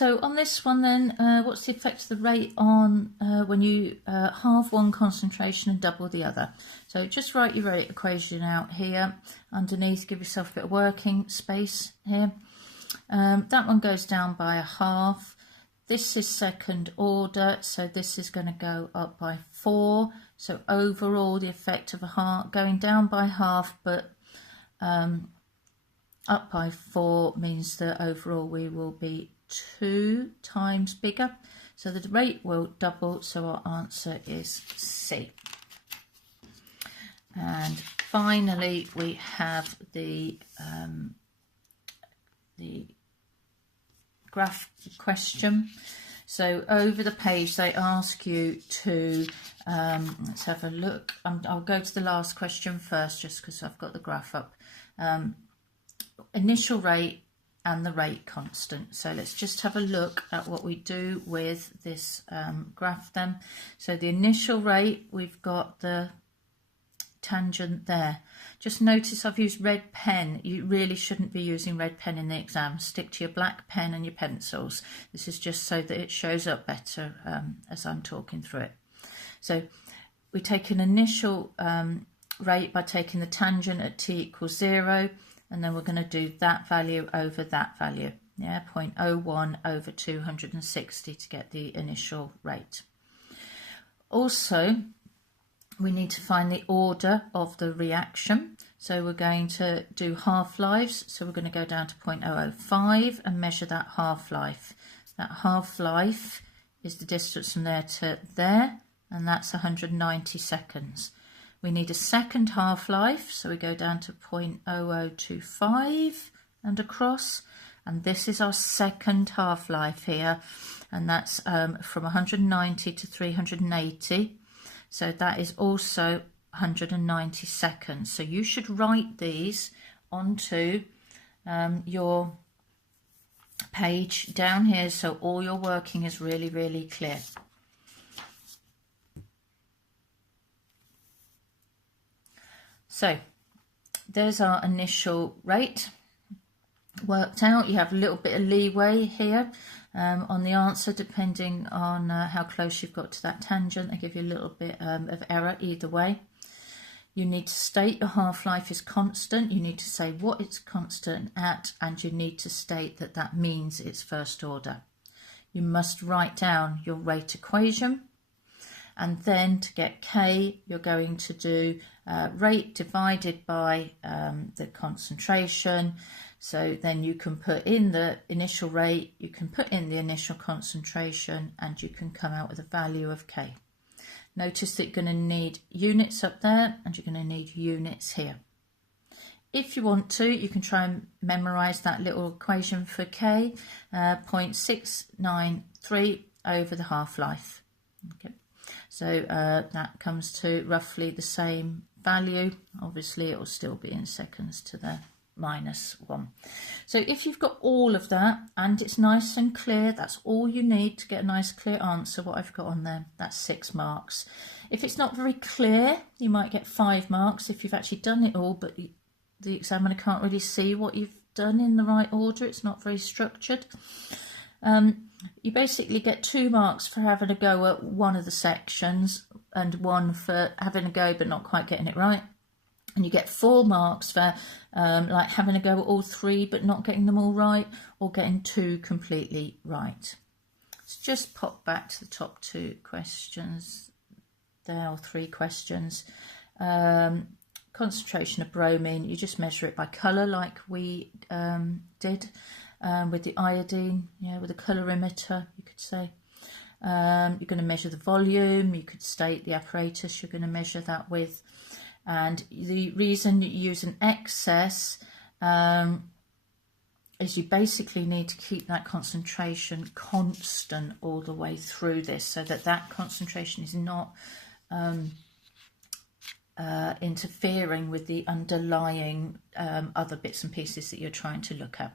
So on this one then, what's the effect of the rate on when you halve one concentration and double the other? So just write your rate equation out here underneath, give yourself a bit of working space here. That one goes down by a half. This is second order, so this is going to go up by 4. So overall the effect of a half going down by half but up by 4 means that overall we will be 2 times bigger, so the rate will double, so our answer is C. And finally we have the graph question. So over the page they ask you to let's have a look. I'll go to the last question first just because I've got the graph up. Initial rate and the rate constant. So let's just have a look at what we do with this graph then. So the initial rate, we've got the tangent there. Just notice I've used red pen. You really shouldn't be using red pen in the exam. Stick to your black pen and your pencils. This is just so that it shows up better as I'm talking through it. So we take an initial rate by taking the tangent at t equals 0, and then we're going to do that value over that value, yeah, 0.01 over 260 to get the initial rate. Also, we need to find the order of the reaction. So we're going to do half-lives. So we're going to go down to 0.005 and measure that half-life. That half-life is the distance from there to there, and that's 190 seconds. We need a second half-life, so we go down to 0.0025 and across, and this is our second half-life here, and that's from 190 to 380, so that is also 190 seconds. So you should write these onto your page down here, so all your working is really clear. So there's our initial rate worked out. You have a little bit of leeway here on the answer depending on how close you've got to that tangent. They give you a little bit of error either way. You need to state your half-life is constant. You need to say what it's constant at, and you need to state that that means it's first order. You must write down your rate equation. And then to get K, you're going to do rate divided by the concentration. So then you can put in the initial rate, you can put in the initial concentration, and you can come out with a value of K. Notice that you're going to need units up there, and you're going to need units here. If you want to, you can try and memorise that little equation for K, 0.693 over the half-life. Okay. So that comes to roughly the same value. Obviously, it will still be in seconds to the -1. So if you've got all of that and it's nice and clear, that's all you need to get a nice clear answer. What I've got on there, that's 6 marks. If it's not very clear, you might get 5 marks if you've actually done it all, but the examiner can't really see what you've done in the right order. It's not very structured. You basically get 2 marks for having a go at one of the sections and 1 for having a go but not quite getting it right. And you get 4 marks for like having a go at all 3 but not getting them all right, or getting 2 completely right. Let's just pop back to the top 2 questions there, or 3 questions. Concentration of bromine, you just measure it by colour like we did. With the iodine, yeah, with a colorimeter, you could say. You're going to measure the volume, you could state the apparatus you're going to measure that with. And the reason you use an excess is you basically need to keep that concentration constant all the way through this, so that that concentration is not interfering with the underlying other bits and pieces that you're trying to look at.